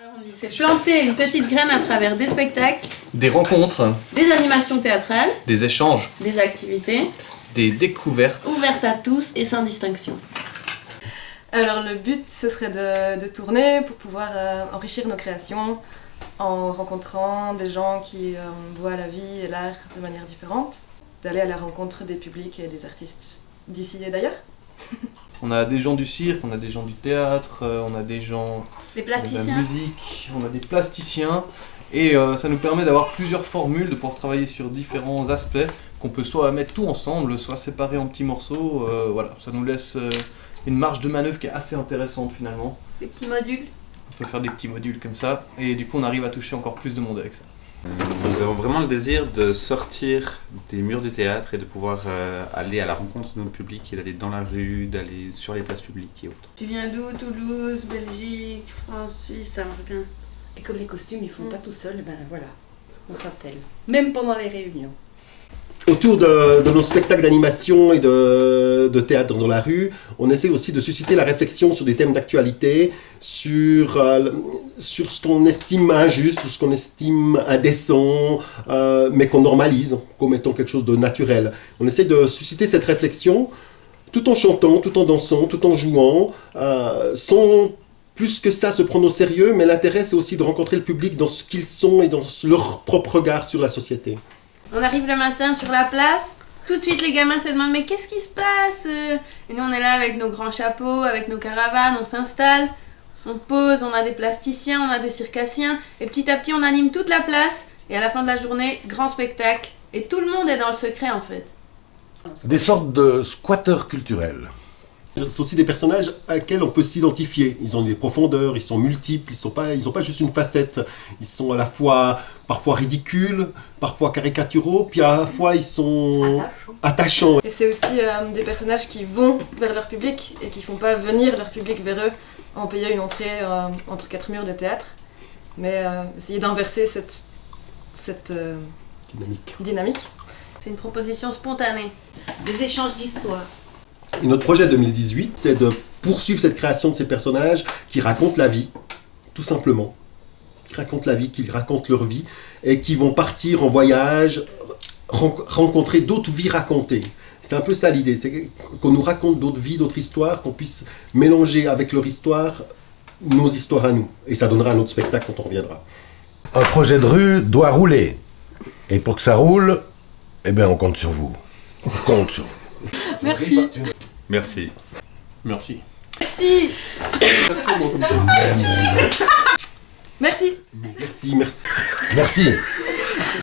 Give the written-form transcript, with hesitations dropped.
Alors on dit c'est planter une petite graine à travers des spectacles, Des rencontres, des animations théâtrales, des échanges, des activités, des découvertes. ouvertes à tous et sans distinction. Alors le but, ce serait de tourner pour pouvoir enrichir nos créations en rencontrant des gens qui voient la vie et l'art de manière différente, d'aller à la rencontre des publics et des artistes d'ici et d'ailleurs. On a des gens du cirque, on a des gens du théâtre, on a des gens Les de la plasticiens. musique, on a des plasticiens. Et ça nous permet d'avoir plusieurs formules, de pouvoir travailler sur différents aspects qu'on peut soit mettre tout ensemble, soit séparer en petits morceaux. Voilà, ça nous laisse une marge de manœuvre qui est assez intéressante finalement. Des petits modules. On peut faire des petits modules comme ça et du coup on arrive à toucher encore plus de monde avec ça. Nous avons vraiment le désir de sortir des murs du théâtre et de pouvoir aller à la rencontre de notre public et d'aller dans la rue, d'aller sur les places publiques et autres. Tu viens d'où? Toulouse, Belgique, France, Suisse, ça marche bien. Et comme les costumes, ils font pas tout seuls, ben voilà, on s'attelle. Même pendant les réunions. Autour de nos spectacles d'animation et de théâtre dans la rue, on essaie aussi de susciter la réflexion sur des thèmes d'actualité, sur ce qu'on estime injuste, sur ce qu'on estime indécent, mais qu'on normalise comme étant quelque chose de naturel. On essaie de susciter cette réflexion tout en chantant, tout en dansant, tout en jouant, sans plus que ça se prendre au sérieux, mais l'intérêt c'est aussi de rencontrer le public dans ce qu'ils sont et dans leur propre regard sur la société. On arrive le matin sur la place, tout de suite les gamins se demandent mais qu'est-ce qui se passe? Et nous on est là avec nos grands chapeaux, avec nos caravanes, on s'installe, on pose, on a des plasticiens, on a des circassiens, et petit à petit on anime toute la place, et à la fin de la journée, grand spectacle, et tout le monde est dans le secret en fait. Des sortes de squatteurs culturels. C'est aussi des personnages à lesquels on peut s'identifier. Ils ont des profondeurs, ils sont multiples, ils n'ont pas juste une facette. Ils sont à la fois parfois ridicules, parfois caricaturaux, puis à la fois ils sont attachants. Et c'est aussi des personnages qui vont vers leur public et qui font pas venir leur public vers eux en payant une entrée entre quatre murs de théâtre, mais essayer d'inverser cette dynamique. C'est une proposition spontanée. Des échanges d'histoires. Et notre projet 2018, c'est de poursuivre cette création de ces personnages qui racontent la vie, tout simplement. Qui racontent la vie, qui racontent leur vie, et qui vont partir en voyage, rencontrer d'autres vies racontées. C'est un peu ça l'idée, c'est qu'on nous raconte d'autres vies, d'autres histoires, qu'on puisse mélanger avec leur histoire nos histoires à nous. Et ça donnera un autre spectacle quand on reviendra. Un projet de rue doit rouler. Et pour que ça roule, eh bien on compte sur vous. On compte sur vous. Merci. Merci. Merci. Merci. Merci. Merci, merci. Merci.